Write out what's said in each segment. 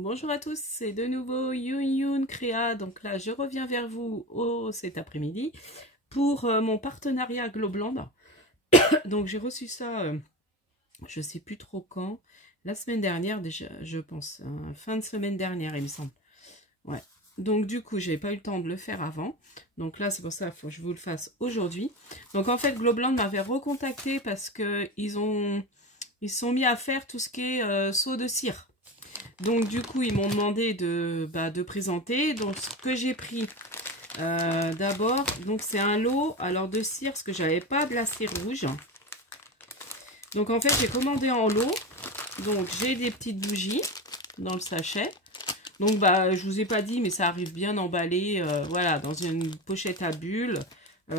Bonjour à tous, c'est de nouveau Youn Créa. Donc là, je reviens vers vous cet après-midi pour mon partenariat Globland. Donc j'ai reçu ça, je sais plus trop quand, la semaine dernière déjà, je pense, fin de semaine dernière, il me semble. Ouais. Donc du coup, j'ai pas eu le temps de le faire avant. Donc là, c'est pour ça qu'il faut que je vous le fasse aujourd'hui. Donc en fait, Globland m'avait recontacté parce que ils se sont mis à faire tout ce qui est seau de cire. Donc du coup, ils m'ont demandé de présenter. Donc ce que j'ai pris d'abord, donc c'est un lot alors de cire, parce que j'avais pas de la cire rouge. Donc en fait, j'ai commandé en lot. Donc j'ai des petites bougies dans le sachet. Donc je vous ai pas dit, mais ça arrive bien emballé, voilà, dans une pochette à bulles.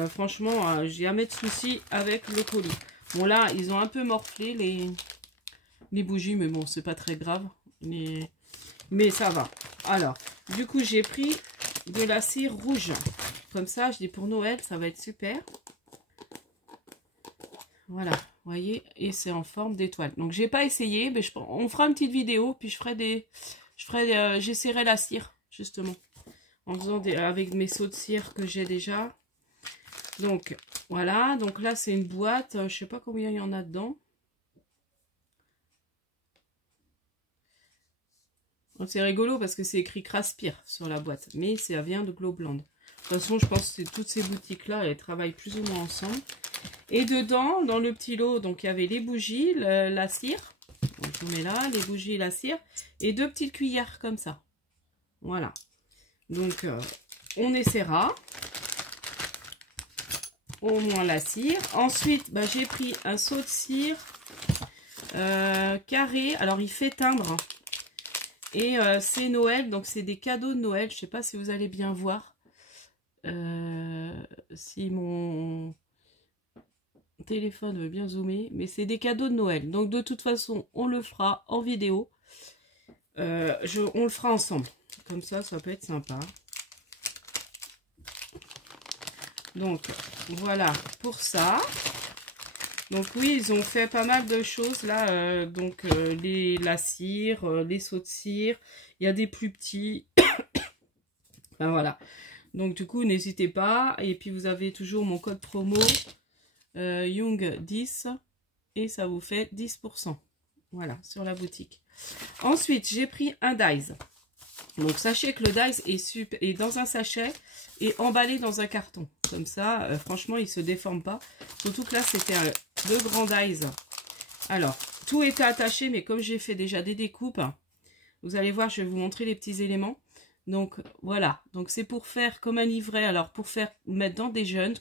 Franchement, j'ai jamais de soucis avec le colis. Bon là, ils ont un peu morflé les bougies, mais bon, c'est pas très grave. Mais ça va. Alors, du coup, j'ai pris de la cire rouge. Comme ça, je dis pour Noël, ça va être super. Voilà, vous voyez, et c'est en forme d'étoile. Donc, j'ai pas essayé, mais on fera une petite vidéo, puis j'essaierai la cire, justement, en faisant avec mes seaux de cire que j'ai déjà. Donc, voilà. Donc là, c'est une boîte. Je sais pas combien il y en a dedans. C'est rigolo parce que c'est écrit Craspire sur la boîte, mais ça vient de Globland. De toute façon, je pense que toutes ces boutiques-là, elles travaillent plus ou moins ensemble. Et dedans, dans le petit lot, donc il y avait les bougies, la cire. Donc, je vous mets là, les bougies, la cire. Et deux petites cuillères comme ça. Voilà. Donc, on essaiera. Au moins la cire. Ensuite, j'ai pris un seau de cire carré. Alors, il fait timbre. Et c'est Noël, donc c'est des cadeaux de Noël. Je ne sais pas si vous allez bien voir. Si mon téléphone veut bien zoomer. Mais c'est des cadeaux de Noël. Donc de toute façon, on le fera en vidéo. On le fera ensemble. Comme ça peut être sympa. Donc voilà pour ça. Donc oui, ils ont fait pas mal de choses là. La cire, les seaux de cire. Il y a des plus petits. Enfin, voilà. Donc du coup, n'hésitez pas. Et puis vous avez toujours mon code promo Young10 et ça vous fait 10%. Voilà, sur la boutique. Ensuite, j'ai pris un dies. Donc sachez que le dies est dans un sachet et emballé dans un carton. Comme ça, franchement, il ne se déforme pas. Surtout que là, c'était deux grands dies. Alors, tout était attaché, mais comme j'ai fait déjà des découpes, vous allez voir, je vais vous montrer les petits éléments. Donc voilà, donc c'est pour faire comme un livret, alors pour mettre dans des jeunes,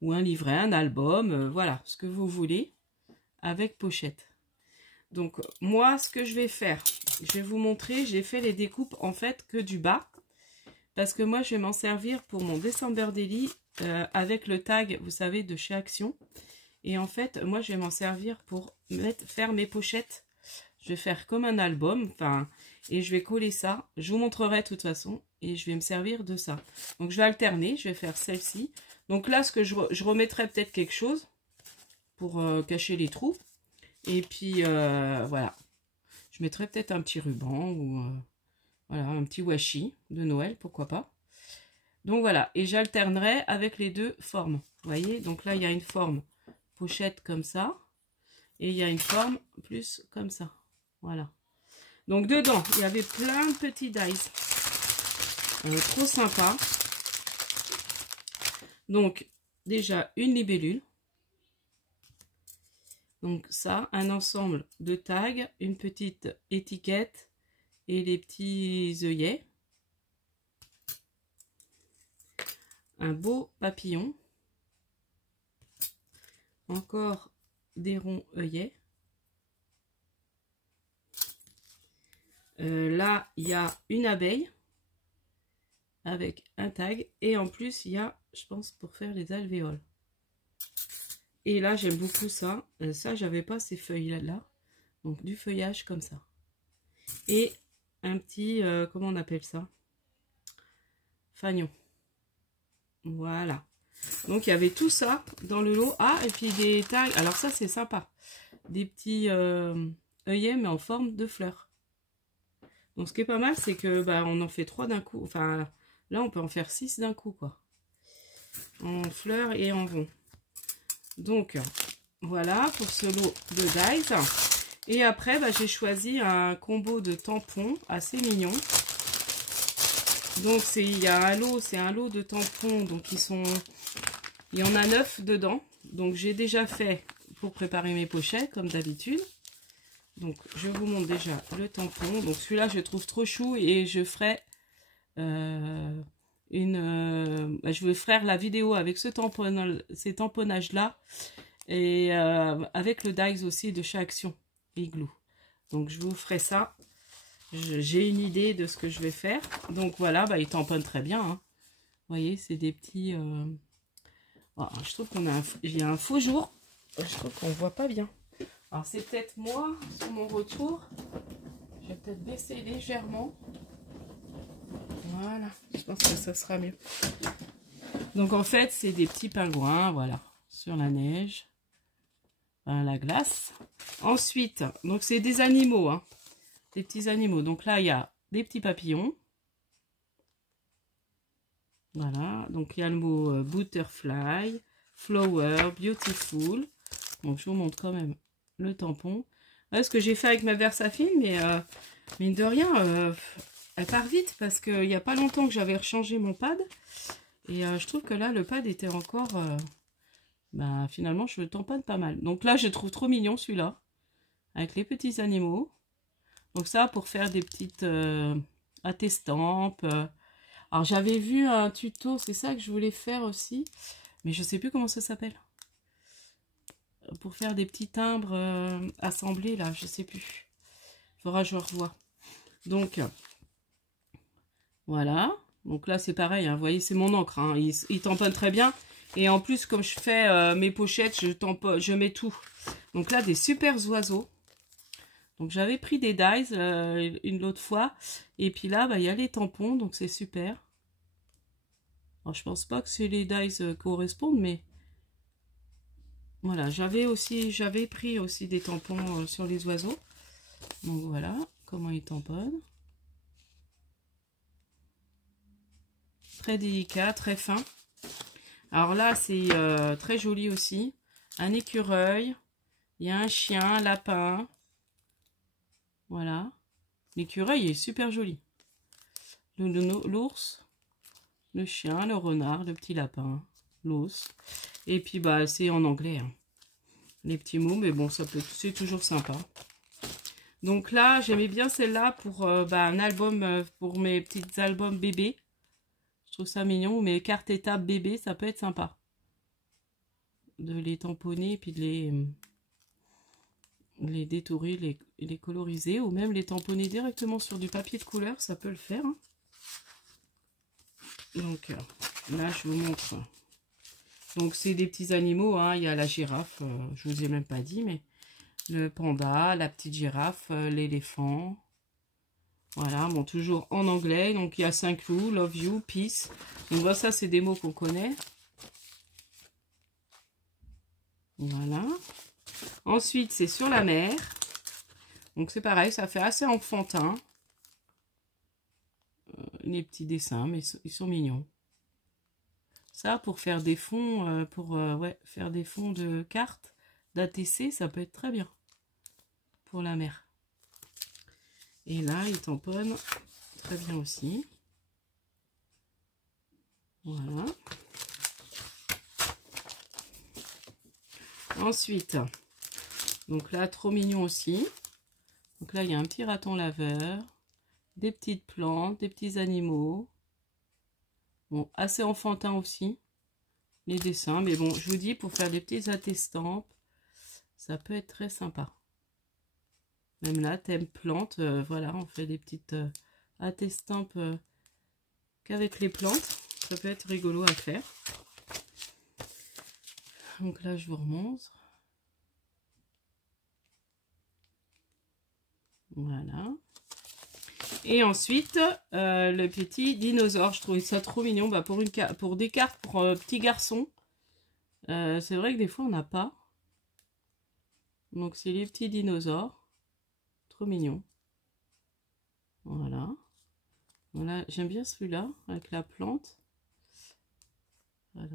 ou un livret, un album, voilà, ce que vous voulez, avec pochette. Donc moi, ce que je vais faire, je vais vous montrer, j'ai fait les découpes en fait que du bas, parce que moi je vais m'en servir pour mon December Daily, avec le tag, vous savez, de chez Action. Et en fait, moi je vais m'en servir pour faire mes pochettes. Je vais faire comme un album, et je vais coller ça. Je vous montrerai de toute façon, et je vais me servir de ça. Donc je vais alterner, je vais faire celle-ci. Donc là, ce que je remettrai peut-être quelque chose pour cacher les trous. Et puis voilà, je mettrai peut-être un petit ruban ou voilà, un petit washi de Noël, pourquoi pas. Donc voilà, et j'alternerai avec les deux formes. Vous voyez, donc là il y a une forme pochette comme ça, et il y a une forme plus comme ça. Voilà. Donc dedans, il y avait plein de petits dies. Trop sympa. Donc déjà une libellule. Donc ça, un ensemble de tags, une petite étiquette et les petits œillets. Un beau papillon. Encore des ronds œillets. Là, il y a une abeille avec un tag. Et en plus, il y a, je pense, pour faire les alvéoles. Et là, j'aime beaucoup ça. Ça, j'avais pas ces feuilles-là. Donc, du feuillage comme ça. Et un petit, comment on appelle ça? Fanion. Voilà. Donc, il y avait tout ça dans le lot. Ah, et puis des tags. Alors, ça, c'est sympa. Des petits œillets, mais en forme de fleurs. Donc ce qui est pas mal, c'est que bah, on en fait 3 d'un coup. Enfin, là, on peut en faire 6 d'un coup, quoi. En fleurs et en rond. Donc, voilà pour ce lot de dies. Et après, bah, j'ai choisi un combo de tampons assez mignon. Donc, il y a un lot, c'est un lot de tampons. Donc, il y en a 9 dedans. Donc, j'ai déjà fait pour préparer mes pochettes, comme d'habitude. Donc, je vous montre déjà le tampon. Donc, celui-là, je le trouve trop chou et je ferai je vais faire la vidéo avec ces tamponnages-là et avec le dies aussi de chez Action Igloo. Donc, je vous ferai ça. J'ai une idée de ce que je vais faire. Donc, voilà, bah, il tamponne très bien. Hein. Vous voyez, c'est des petits... Oh, je trouve il y a un faux jour. Je trouve qu'on ne voit pas bien. Alors, c'est peut-être moi, sur mon retour. Je vais peut-être baisser légèrement. Voilà, je pense que ça sera mieux. Donc, en fait, c'est des petits pingouins, voilà, sur la neige, la glace. Ensuite, donc c'est des animaux, hein, des petits animaux. Donc là, il y a des petits papillons. Voilà, donc il y a le mot butterfly, flower, beautiful. Donc, je vous montre quand même le tampon. Voilà ce que j'ai fait avec ma Versafilm, mais mine de rien, elle part vite parce qu'il n'y a pas longtemps que j'avais rechangé mon pad. Et je trouve que là, le pad était encore... bah, finalement, je le tamponne pas mal. Donc là, je trouve trop mignon celui-là. Avec les petits animaux. Donc ça, pour faire des petites attestampes. Alors, j'avais vu un tuto, c'est ça que je voulais faire aussi. Mais je sais plus comment ça s'appelle. Pour faire des petits timbres assemblés, là, je sais plus. Il faudra que je revoie. Donc, voilà. Donc là, c'est pareil. Hein. Vous voyez, c'est mon encre. Hein. Il tamponne très bien. Et en plus, comme je fais mes pochettes, je mets tout. Donc là, des super oiseaux. Donc j'avais pris des dies une autre fois. Et puis là, bah, il y a les tampons. Donc c'est super. Alors, je pense pas que c'est les dies correspondent, mais... Voilà, j'avais pris aussi des tampons sur les oiseaux. Donc voilà, comment ils tamponnent. Très délicat, très fin. Alors là, c'est très joli aussi. Un écureuil. Il y a un chien, un lapin. Voilà. L'écureuil est super joli. L'ours, le chien, le renard, le petit lapin, l'os. Et puis, bah, c'est en anglais. Hein. Les petits mots, mais bon, c'est toujours sympa. Donc là, j'aimais bien celle-là pour un album, pour mes petits albums bébés. Je trouve ça mignon. Mes cartes étapes bébés, ça peut être sympa. De les tamponner et puis de les détourer, les coloriser. Ou même les tamponner directement sur du papier de couleur, ça peut le faire. Hein. Donc là, je vous montre. Donc c'est des petits animaux. Hein. Il y a la girafe, je vous ai même pas dit, mais le panda, la petite girafe, l'éléphant. Voilà, bon, toujours en anglais. Donc, il y a 5 loups, love you, peace. Donc, voilà, ça, c'est des mots qu'on connaît. Voilà. Ensuite, c'est sur la mer. Donc, c'est pareil, ça fait assez enfantin. Les petits dessins, mais ils sont mignons. Ça, pour faire des fonds, faire des fonds de cartes d'ATC, ça peut être très bien. Pour la mer. Et là, il tamponne très bien aussi. Voilà. Ensuite, donc là, trop mignon aussi. Donc là, il y a un petit raton laveur, des petites plantes, des petits animaux. Bon, assez enfantin aussi, les dessins. Mais bon, je vous dis, pour faire des petites attestampes, ça peut être très sympa. Même là, thème plante, voilà, on fait des petites attestampes qu'avec les plantes. Ça peut être rigolo à faire. Donc là, je vous remontre. Voilà. Et ensuite, le petit dinosaure. Je trouvais ça trop mignon. Bah, pour des cartes pour petits garçons. C'est vrai que des fois, on n'a pas. Donc, c'est les petits dinosaures. Trop mignon. Voilà. Voilà, j'aime bien celui-là, avec la plante. Voilà.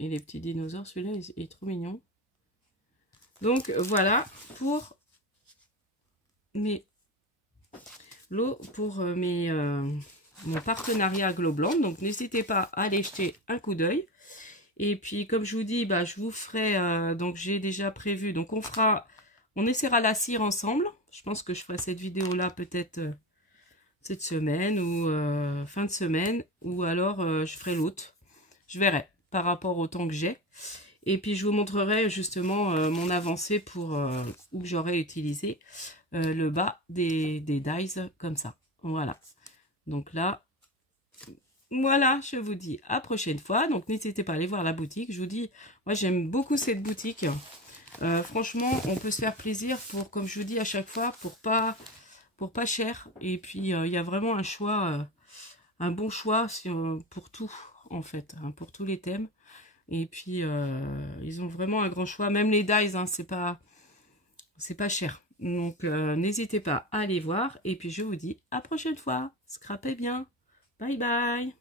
Et les petits dinosaures, celui-là, il est trop mignon. Donc, voilà pour mon partenariat Globland. Donc, n'hésitez pas à aller jeter un coup d'œil. Et puis, comme je vous dis, bah, je vous ferai... donc, j'ai déjà prévu. Donc, on essaiera la cire ensemble. Je pense que je ferai cette vidéo-là peut-être cette semaine ou fin de semaine. Ou alors, je ferai l'autre. Je verrai par rapport au temps que j'ai. Et puis, je vous montrerai justement mon avancée pour où j'aurai utilisé le bas des dies comme ça. Voilà. Donc là, voilà, je vous dis à prochaine fois. Donc, n'hésitez pas à aller voir la boutique. Je vous dis, moi, j'aime beaucoup cette boutique. Franchement, on peut se faire plaisir pour, comme je vous dis à chaque fois, pour pas cher. Et puis, il y a vraiment un choix, un bon choix pour tout, en fait, hein, pour tous les thèmes. Et puis, ils ont vraiment un grand choix. Même les dies, hein, c'est pas cher. Donc, n'hésitez pas à aller voir. Et puis, je vous dis à prochaine fois. Scrapez bien. Bye bye.